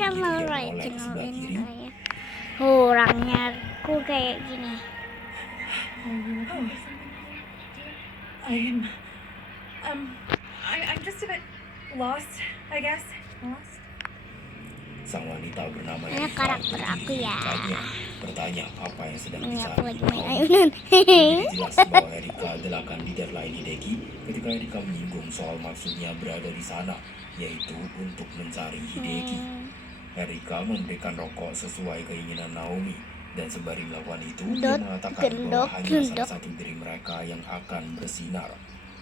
kemudian menoleh ke sebelah kiri. Orangnya aku kayak gini. I'm just a bit lost, I guess. Sang wanita bernama Ini Erika karakter berdiri aku di ya. dekatnya, bertanya apa yang sedang Ini aku dicari lagi main Naomi. ayunan. Menjadi jelas bahwa Erika adalah kandidat lain Hideki ketika Erika menyinggung soal maksudnya berada di sana, yaitu untuk mencari Hideki. Erika memberikan rokok sesuai keinginan Naomi, dan sembari melakukan itu, dia mengatakan bahwa hanya salah satu dari mereka yang akan bersinar.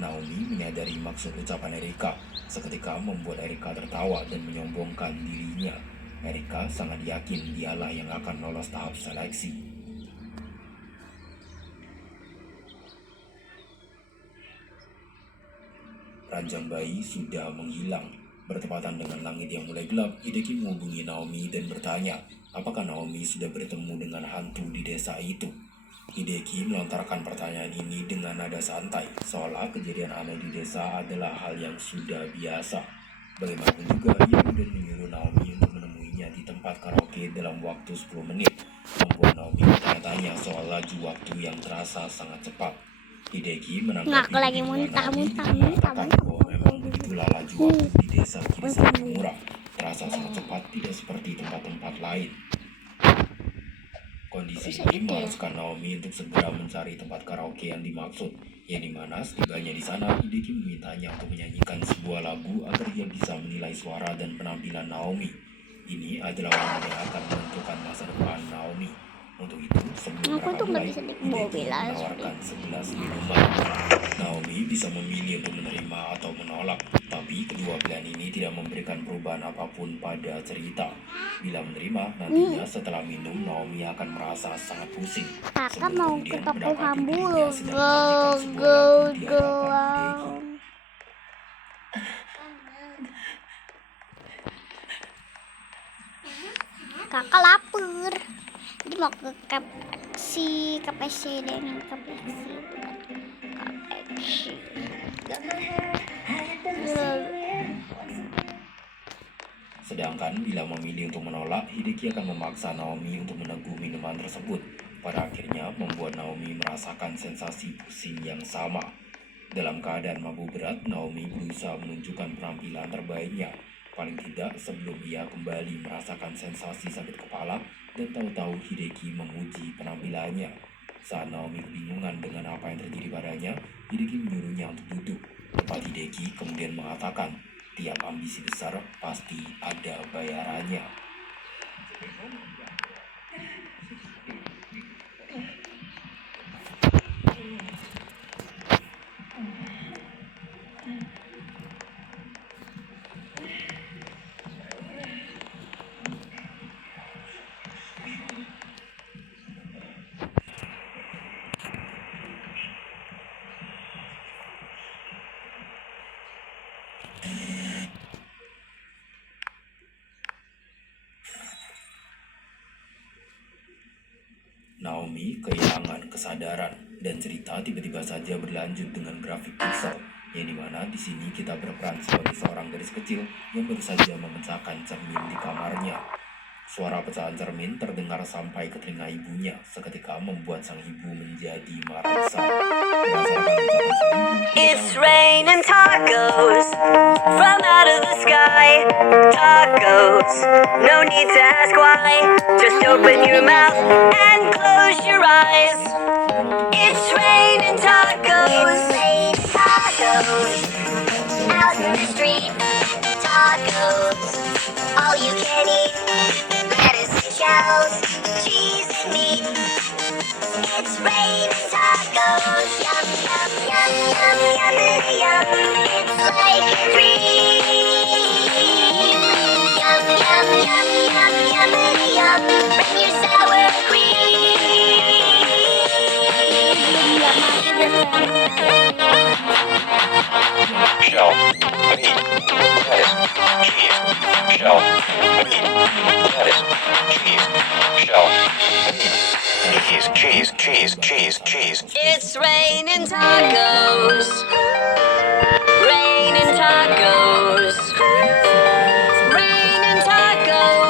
Naomi menyadari maksud ucapan Erika, seketika membuat Erika tertawa dan menyombongkan dirinya. Erika sangat yakin dialah yang akan lolos tahap seleksi. Ranjang bayi sudah menghilang. Bertepatan dengan langit yang mulai gelap, Hideki menghubungi Naomi dan bertanya, apakah Naomi sudah bertemu dengan hantu di desa itu? Hideki melontarkan pertanyaan ini dengan nada santai, seolah kejadian aneh di desa adalah hal yang sudah biasa. Bagaimanapun juga, ia kemudian menyuruh Naomi untuk menemuinya di tempat karaoke dalam waktu 10 menit, membuat Naomi bertanya-tanya soal laju waktu yang terasa sangat cepat. Hideki menanggapi lagi kebingungan Naomi muntah. dengan mengatakan bahwa memang begitulah laju waktu di desa Kirisan Kimura, terasa sangat cepat, tidak seperti tempat-tempat lain. Kondisi ini mengharuskan Naomi untuk segera mencari tempat karaoke yang dimaksud, yang dimana setibanya di sana, Hideki memintanya untuk menyanyikan sebuah lagu agar dia bisa menilai suara dan penampilan Naomi. Ini adalah momen yang akan menentukan masa depan Naomi. Untuk itu, sebelum mereka mulai, Hideki menawarkan 11 minuman. Naomi bisa memilih untuk menerima atau menolak, tapi kedua pilihan ini tidak memberikan perubahan apapun pada cerita. Bila menerima, nantinya setelah minum, Naomi akan merasa sangat pusing. Kakak Sebelum mau kemudian ke toko mendapati hambu dirinya loh. sedang menyanyikan sebuah lagu di hadapan Hideki. Kakak lapar. Dia mau ke KFC dengan KFC. Sedangkan bila memilih untuk menolak, Hideki akan memaksa Naomi untuk meneguk minuman tersebut. Pada akhirnya membuat Naomi merasakan sensasi pusing yang sama. Dalam keadaan mabuk berat, Naomi berusaha menunjukkan penampilan terbaiknya. Paling tidak sebelum ia kembali merasakan sensasi sakit kepala dan tahu-tahu Hideki menguji penampilannya. Saat Naomi kebingungan dengan apa yang terjadi padanya, Hideki menyuruhnya untuk duduk. Tempat Hideki kemudian mengatakan, tiap ambisi besar pasti ada bayarannya. Naomi kehilangan kesadaran dan cerita tiba-tiba saja berlanjut dengan grafik pixel, yang dimana di sini kita berperan sebagai seorang gadis kecil yang baru saja memecahkan cermin di kamarnya. Suara pecahan cermin terdengar sampai ke telinga ibunya, seketika membuat sang ibu menjadi marah besar. Berdasarkan ucapan sang ibu, It's raining tacos from out of the sky. Tacos, no need to ask why. Just open your mouth and close your eyes. It's raining tacos. Tacos out in the street. Tacos, all you can eat. Lettuce and shells, cheese and meat. It's raining tacos. Yum, yum, yum, yum, yum, yum. It's like a dream. Yum, yum, yum, yum, yum, yum. Bring your sour Shell, meat, lettuce, cheese, shell, meat, lettuce, cheese, shell, meat, cheese. It's raining tacos. Raining tacos. Raining tacos.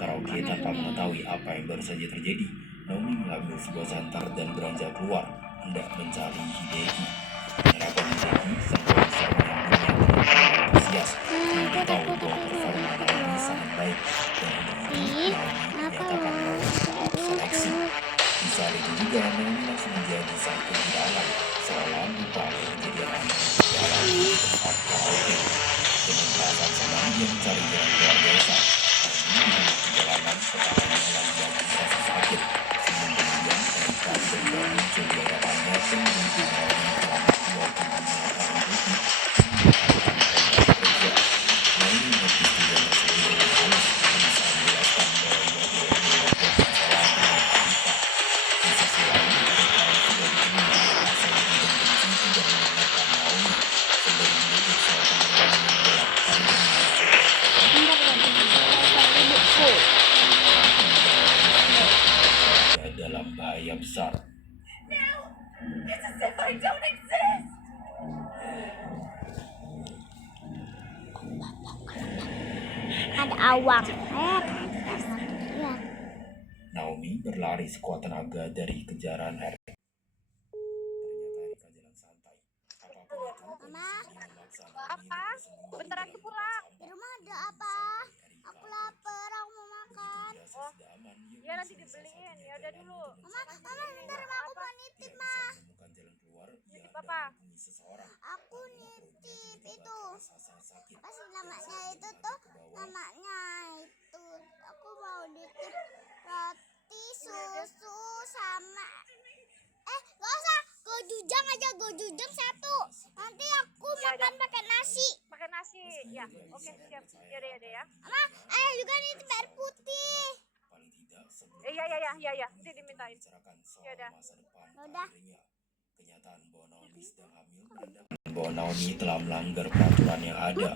karaoke tanpa mengetahui apa yang baru saja terjadi. Naomi mengambil sebuah santar dan beranjak keluar, hendak mencari Hideki. Menyerahkan Hideki, sang produser menyambutnya dengan antusias, memberitahu bahwa performa Naomi sangat baik, dan untuk itu Naomi menyatakan lolos tahap seleksi. Di saat itu juga Naomi langsung menjadi satu di dalam, seolah lupa akan kejadian aneh di dalam tempat karaoke. Dengan perasaan senang dia mencari jalan keluar desa. Namun di tengah perjalanan kepalanya lagi terasa sakit. Sebelum kemudian Erika tiba-tiba muncul di hadapannya dan menuntut Naomi selama 24 hari berikut. Naomi mengerti tujuan tersebut dengan halus dan bisa menjelaskan bahwa ia tidak melakukan kesalahan dengan Erika. Di sisi lain, Erika yang sudah dipenuhi rasa iri dan benci tidak mendengarkan Naomi sembari menyebut soal pengorbanan yang dilakukan demi dalam bahaya besar. It's as if I don't exist. Ada awang. Ya. Naomi berlari sekuat tenaga dari kejaran Erika. Ternyata Erika jalan santai. Apapun itu, kondisi ini memaksa Naomi untuk bersembunyi Bentar dalam aku lubang pulang. sampah. Di rumah ada apa? Erika Aku lapar, aku mau makan. dirasa sudah aman, ia Ya nanti menyisir dibeliin. satu-satunya Ya udah jalan dulu. untuk Mama, mencari bentar, keluar. aku mau nitip, Tidak Ma. bisa menemukan jalan keluar, ia Nitip hendak apa? menghubungi seseorang. Aku Namun perutnya nitip tiba-tiba itu. terasa sangat sakit. Pas Dan namanya saat itu dia tuh, menghadap ke bawah, namanya itu. Aku mau nitip roti, susu, sama gak usah, gojujang aja, gojujang satu. Nanti aku Ya, makan pakai nasi. Makan nasi. Ya, oke siap. Ya deh ya. Mama, ayah juga nitip air putih. paling tidak sebelum Iya. Nanti dimintain. membicarakan soal Ya udah. masa depan Udah. karirnya. Kenyataan bahwa Naomi sedang hamil menandakan bahwa Naomi telah melanggar peraturan yang ada.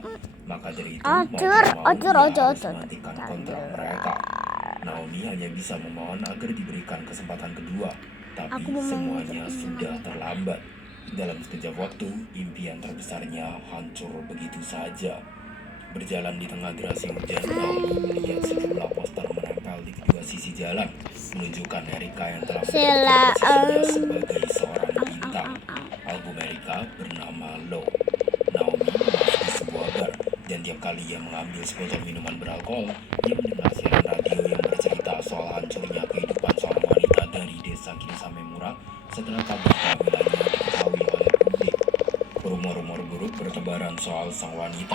Maka dari itu mau tidak mau ia harus menghentikan kontrak mereka. Naomi hanya bisa memohon agar diberikan kesempatan kedua, tapi Aku mau main semuanya game sudah terlambat. Dalam sekejap waktu, impian terbesarnya hancur begitu saja. Berjalan di tengah derasnya hujan, Naomi melihat sejumlah poster menempel di kedua sisi jalan, menunjukkan Erika yang telah Sela, menjadi posisinya sebagai seorang bintang. Album Erika bernama Low. Naomi memasuki sebuah bar, dan tiap kali ia mengambil sebotol minuman beralkohol, ia mendengar siaran radio yang bercerita soal hancurnya kehidupan seorang wanita dari desa Kirisamemura setelah kabar kehamilannya diketahui oleh publik. Rumor-rumor buruk bertebaran soal sang wanita.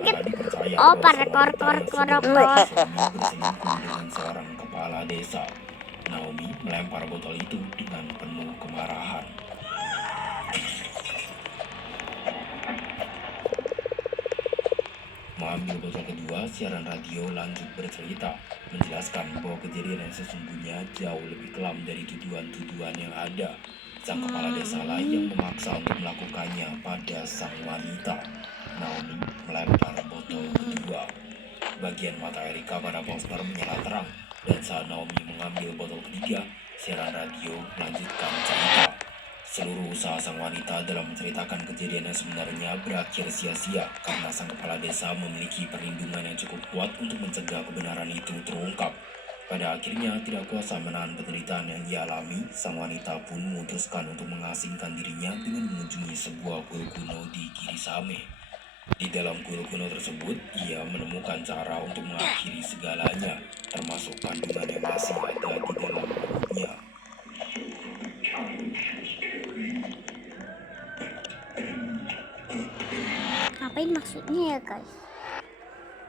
Malah dipercaya Oh, bahwa sang rekor, wanita yang sudah rekor. menjadi suami berselingkuh dengan seorang kepala desa. Naomi melempar botol itu dengan penuh kemarahan. Mengambil botol kedua, siaran radio lanjut bercerita, menjelaskan bahwa kejadian yang sesungguhnya jauh lebih kelam dari tuduhan-tuduhan yang ada. Sang kepala desa lah yang memaksa untuk melakukannya pada sang wanita. Naomi melempar botol kedua. Bagian mata Erika pada poster menyala terang, dan saat Naomi mengambil botol ketiga, siaran radio melanjutkan cerita. Seluruh usaha sang wanita dalam menceritakan kejadian yang sebenarnya berakhir sia-sia karena sang kepala desa memiliki perlindungan yang cukup kuat untuk mencegah kebenaran itu terungkap. Pada akhirnya, tidak kuasa menahan penderitaan yang ia alami, sang wanita pun memutuskan untuk mengasingkan dirinya dengan mengunjungi sebuah kuil kuno di Kirisame. Di dalam kuil kuno tersebut, ia menemukan cara untuk mengakhiri segalanya, termasuk kandungan yang masih ada di dalam perutnya. Ngapain maksudnya ya guys?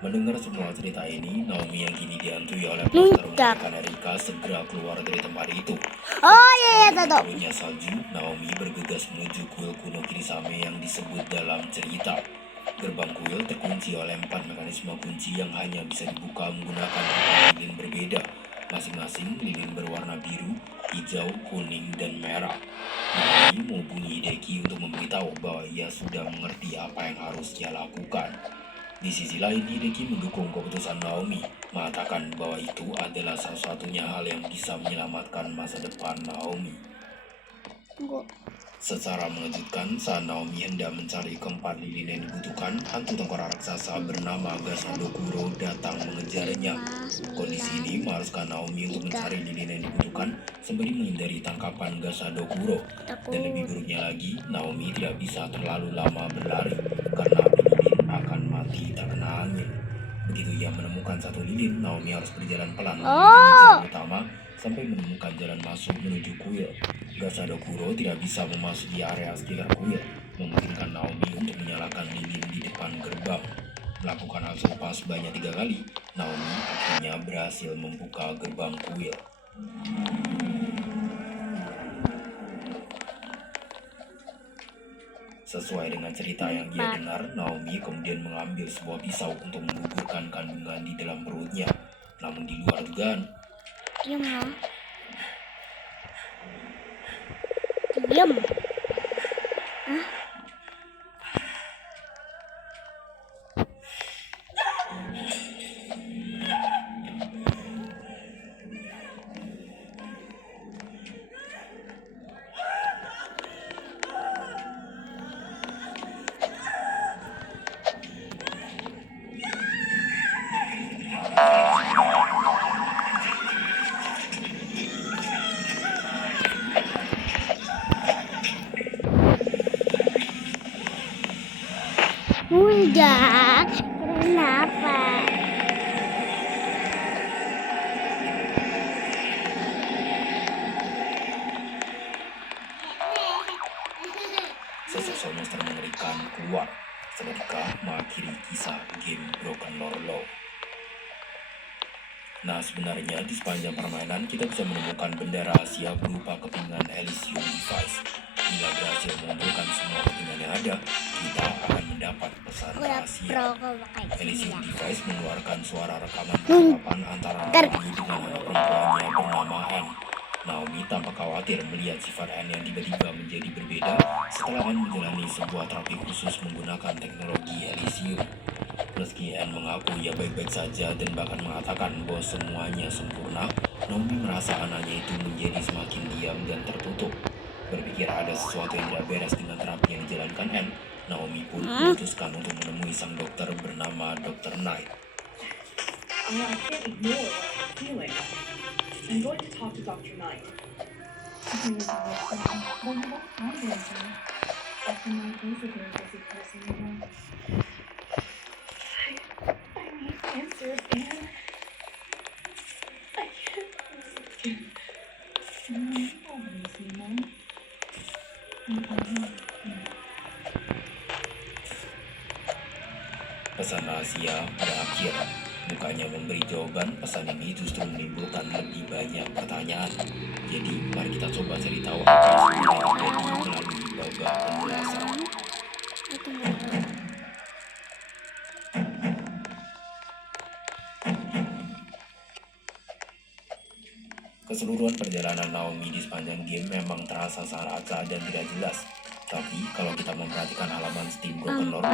Mendengar semua cerita ini, Naomi yang kini dihantui oleh poster mengingatkan Erika segera keluar dari tempat itu. Oh iya, tahu. Turunnya salju, Naomi bergegas menuju kuil kuno Kirisame yang disebut dalam cerita. Gerbang kuil terkunci oleh 4 mekanisme kunci yang hanya bisa dibuka menggunakan 4 lilin berbeda, masing-masing lilin berwarna biru, hijau, kuning, dan merah. Naomi menghubungi Hideki untuk memberitahu bahwa ia sudah mengerti apa yang harus ia lakukan. Di sisi lain, Hideki mendukung keputusan Naomi, mengatakan bahwa itu adalah satu-satunya hal yang bisa menyelamatkan masa depan Naomi. Tunggu. Secara mengejutkan, saat Naomi hendak mencari keempat lilin yang dibutuhkan, hantu tengkorak raksasa bernama Gasadokuro datang mengejarnya. Kondisi ini mengharuskan Naomi untuk mencari lilin yang dibutuhkan sembari menghindari tangkapan Gasadokuro. Dan lebih buruknya lagi, Naomi tidak bisa terlalu lama berlari karena api lilin akan mati terkena angin. Begitu ia menemukan satu lilin, Naomi harus berjalan pelan menuju jalan utama sampai menemukan jalan masuk menuju kuil. Gasadokuro tidak bisa memasuki area sekitar kuil, memungkinkan Naomi untuk menyalakan lilin di depan gerbang. Melakukan hal serupa sebanyak 3 kali, Naomi akhirnya berhasil membuka gerbang kuil. Sesuai dengan cerita yang ia dengar, Naomi kemudian mengambil sebuah pisau untuk menggugurkan kandungan di dalam perutnya. Namun di luar dugaan, Diam ya. Diam. Enggak. Kenapa? sesosok monster mengerikan keluar seketika mengakhiri kisah game Broken Lore. Nah, sebenarnya di sepanjang permainan kita bisa menemukan benda rahasia berupa kepingan Elysium Device. Bila berhasil mengumpulkan semua kepingan yang ada, kita akan mendapat pesan Aku udah rahasia. pro kok pakai Elysium dia. Device mengeluarkan suara rekaman percakapan antara Naomi dengan anak perempuannya bernama Anne. Naomi tampak khawatir melihat sifat Anne yang tiba-tiba menjadi berbeda setelah Anne menjalani sebuah terapi khusus menggunakan teknologi Elysium. Meski Anne mengaku ia baik-baik saja dan bahkan mengatakan bahwa semuanya sempurna, Naomi merasa anaknya itu menjadi semakin diam dan tertutup. Berpikir ada sesuatu yang tidak beres dengan terapi yang dijalankan Anne, Naomi pun memutuskan untuk menemui sang dokter bernama Dr. Knight. I can't ignore what I'm feeling. I'm going to talk to Dr. Knight. Well, you won't find anything. Dr. Knight is a very busy person, you know. I need answers, Anne. I can't listen. Always, you know. Pesan rahasia pada akhir, bukannya memberi jawaban, pesan ini justru menimbulkan lebih banyak pertanyaan. Jadi, mari kita coba cari tahu apa yang sebenarnya terjadi melalui babak penjelasan. Keseluruhan perjalanan Naomi di sepanjang game memang terasa sangat acak dan tidak jelas. Tapi kalau kita memperhatikan halaman Steam Broken Lore,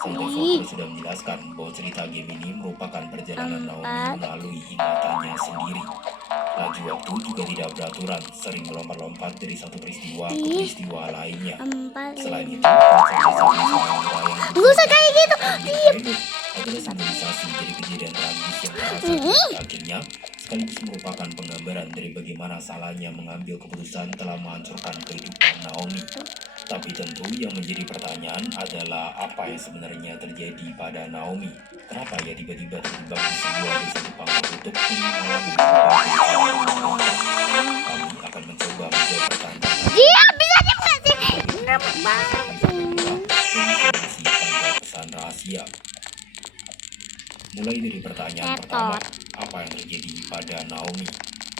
sang developer sudah menjelaskan bahwa cerita game ini merupakan perjalanan Naomi melalui ingatannya sendiri. Laju waktu juga tidak beraturan, sering melompat-lompat dari satu peristiwa ke peristiwa lainnya. Selain itu, konsep yang Gak usah kayak gitu. adalah simbolisasi dari kejadian tragis yang terasa akhirnya sekaligus merupakan penggambaran dari bagaimana salahnya mengambil keputusan telah menghancurkan kehidupan Naomi. Tapi tentu yang menjadi pertanyaan adalah apa yang sebenarnya terjadi pada Naomi. Kenapa ia tiba-tiba terjebak di sebuah desa Jepang tertutup dan mengalami Kami akan mencoba menjawab pertanyaan. Dia bisa nggak sih? Kenapa banget? Pesan rahasia. Mulai dari pertanyaan pertama, apa yang terjadi pada Naomi?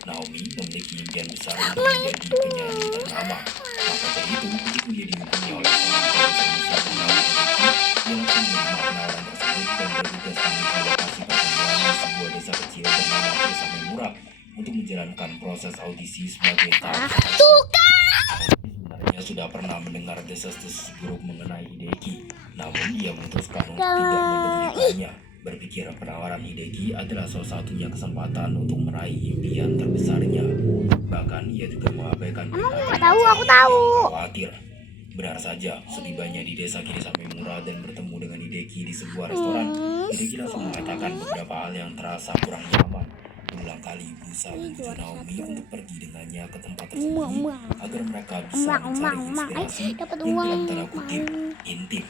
Naomi memiliki impian besar untuk menjadi penyanyi ternama. Maka dari itu, begitu ia dihubungi oleh seorang produser musik bernama Hideki, ia langsung menerima penawaran tersebut dan bertugas menuju lokasi pertemuan di sebuah desa kecil bernama Desa Memura untuk menjalankan proses audisi sebagai tahap sebenarnya sudah pernah mendengar desas-desus buruk mengenai Hideki, namun ia memutuskan untuk tidak mempedulikannya. Berpikir penawaran Hideki adalah salah satunya kesempatan untuk meraih impian terbesarnya. Bahkan ia juga mengabaikan Emang nggak tahu, aku tahu. khawatir Benar saja, setibanya di desa Kiri Mura dan bertemu dengan Hideki di sebuah restoran, Hideki langsung mengatakan beberapa hal yang terasa kurang nyaman. Berulang kali berusaha membujuk Naomi untuk pergi dengannya ke tempat tersembunyi agar mereka bisa mencari inspirasi dapat yang uang. dalam tanda kutip intim.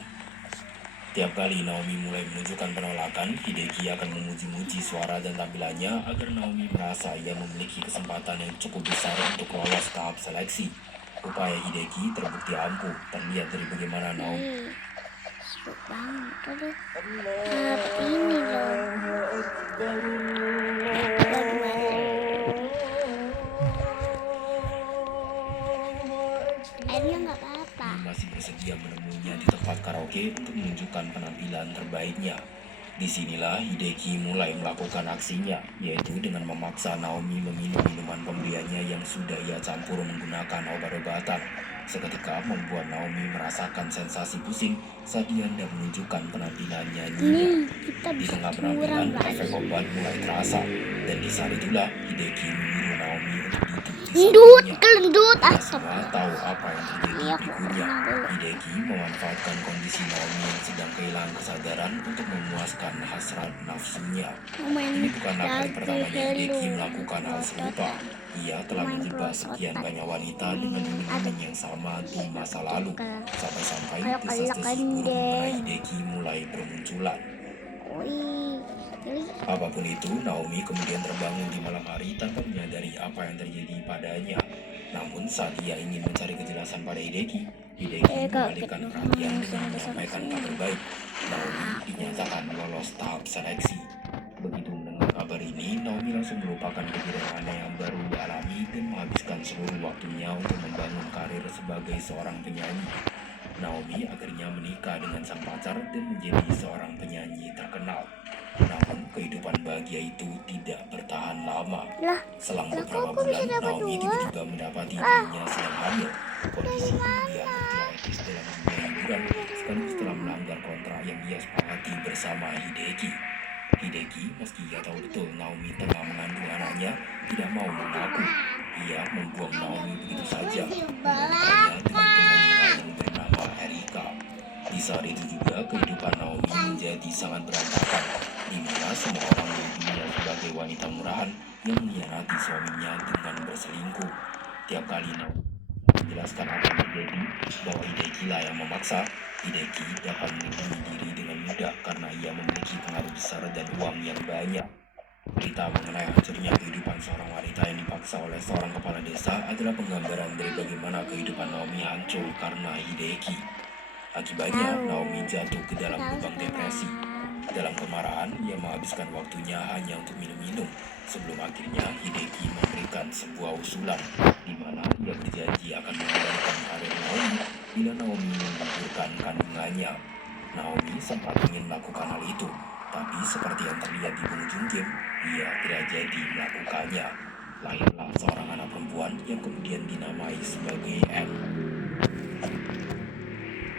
Tiap kali Naomi mulai menunjukkan penolakan, Hideki akan memuji-muji suara dan tampilannya agar Naomi merasa ia memiliki kesempatan yang cukup besar untuk lolos tahap seleksi. Upaya Hideki terbukti ampuh, terlihat dari bagaimana Naomi Seru banget. Aduh. Dapat ini loh. Airnya nggak apa-apa. masih bersedia menemuinya di tempat karaoke untuk menunjukkan penampilan terbaiknya. Disinilah Hideki mulai melakukan aksinya, yaitu dengan memaksa Naomi meminum minuman pemberiannya yang sudah ia campur menggunakan obat-obatan. Seketika membuat Naomi merasakan sensasi pusing saat dia hendak menunjukkan penampilan nyanyinya. Kita Di bisa tengah curang penampilan, guys. efek obat mulai terasa, dan di saat itulah Hideki menyuruh Naomi untuk duduk di Endut, sampingnya. kelendut. Kita semua tahu apa yang terjadi Iya, aku berikutnya. kenal dulu. Hideki memanfaatkan kondisi Naomi yang sedang kehilangan kesadaran untuk memuaskan hasrat nafsunya. Ini bukanlah kali pertamanya Hideki melakukan hal serupa. Ia telah menjebak sekian banyak wanita dengan iming-iming yang sama di masa lalu. Sampai-sampai desas-desus buruk mengenai Hideki mulai bermunculan. Wih, jadi Apapun itu, Naomi kemudian terbangun di malam hari tanpa menyadari apa yang terjadi padanya. Namun saat ia ingin mencari kejelasan pada Hideki mengalihkan perhatian dengan menyampaikan kabar baik. Naomi dinyatakan lolos tahap seleksi. Begitu mendengar kabar ini, Naomi langsung melupakan kejadian aneh yang baru dialami dan menghabiskan seluruh waktunya untuk membangun karir sebagai seorang penyanyi. Naomi akhirnya menikah dengan sang pacar dan menjadi seorang penyanyi terkenal. Namun kehidupan bahagia itu tidak bertahan lama. lah, Selang lah, beberapa kok aku bisa bulan, dapat Naomi dua? tiba-tiba mendapati dirinya sedang hamil. Kondisi ini dianggap tidak etis dalam dunia hiburan, sekaligus telah melanggar kontrak yang ia sepakati bersama Hideki. Hideki, meski ia tahu betul Naomi tengah mengandung anaknya, tidak mau mengaku. Ia membuang Naomi begitu saja, menggantikannya dengan penyanyi lain bernama Erika. Di saat itu juga kehidupan Naomi menjadi sangat berantakan, di mana semua orang menuduhnya sebagai wanita murahan yang mengkhianati suaminya dengan berselingkuh. Tiap kali Naomi menjelaskan apa yang terjadi, bahwa Hideki lah yang memaksa, Hideki dapat melindungi diri dengan mudah karena ia memiliki pengaruh besar dan uang yang banyak. Berita mengenai hancurnya kehidupan seorang wanita yang dipaksa oleh seorang kepala desa adalah penggambaran dari bagaimana kehidupan Naomi hancur karena Hideki. Akibatnya, Naomi jatuh ke dalam lubang depresi. Dalam kemarahan, ia menghabiskan waktunya hanya untuk minum-minum, sebelum akhirnya Hideki memberikan sebuah usulan, di mana ia berjanji akan mengembalikan karir Naomi bila Naomi menggugurkan kandungannya. Naomi sempat ingin melakukan hal itu, tapi seperti yang terlihat di penghujung game, ia tidak jadi melakukannya. Lahirlah seorang anak perempuan yang kemudian dinamai sebagai M.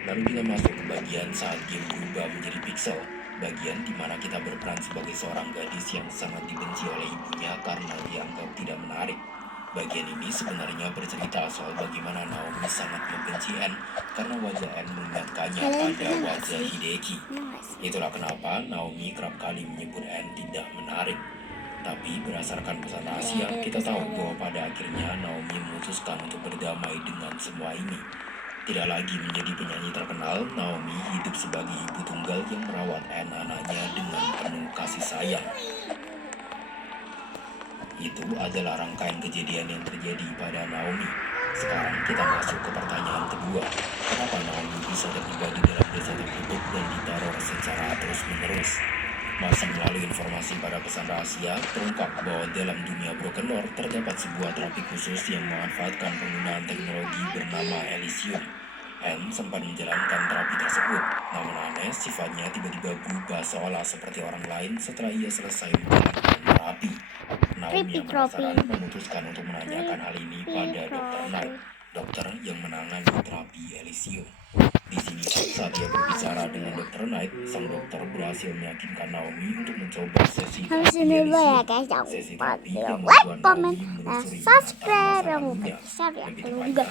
Lalu kita masuk ke bagian saat game berubah menjadi pixel, bagian di mana kita berperan sebagai seorang gadis yang sangat dibenci oleh ibunya karena dianggap tidak menarik. Bagian ini sebenarnya bercerita soal bagaimana Naomi sangat membenci N karena wajah N mengingatkannya pada wajah Hideki. Itulah kenapa Naomi kerap kali menyebut N tidak menarik. Tapi berdasarkan pesan rahasia, kita tahu bahwa pada akhirnya Naomi memutuskan untuk berdamai dengan semua ini. Tidak lagi menjadi penyanyi terkenal, Naomi hidup sebagai ibu tunggal yang merawat N anaknya dengan penuh kasih sayang. Itu adalah rangkaian kejadian yang terjadi pada Naomi. Sekarang kita masuk ke pertanyaan kedua. Kenapa Naomi bisa terlibat di dalam desa tertutup dan diteror secara terus-menerus? Masih melalui informasi pada pesan rahasia, terungkap bahwa dalam dunia Broken Lore terdapat sebuah terapi khusus yang memanfaatkan penggunaan teknologi bernama Elysium. M sempat menjalankan terapi tersebut, namun aneh sifatnya tiba-tiba berubah seolah seperti orang lain setelah ia selesai menjalankan terapi. Naomi yang penasaran memutuskan untuk menanyakan hal ini pada Dr. Knight, dokter yang menangani terapi Elysium. Di sini saat dia berbicara dengan Dr. Knight, sang dokter berhasil meyakinkan Naomi untuk mencoba sesi Harus terapi ini dulu ya Elysium. guys. Jangan Sesi lupa terapi yang like, membuat komen, Naomi dan menelusuri subscribe. masa Yang lalunya. lupa share ya. Lebih Kalau tepatnya, enggak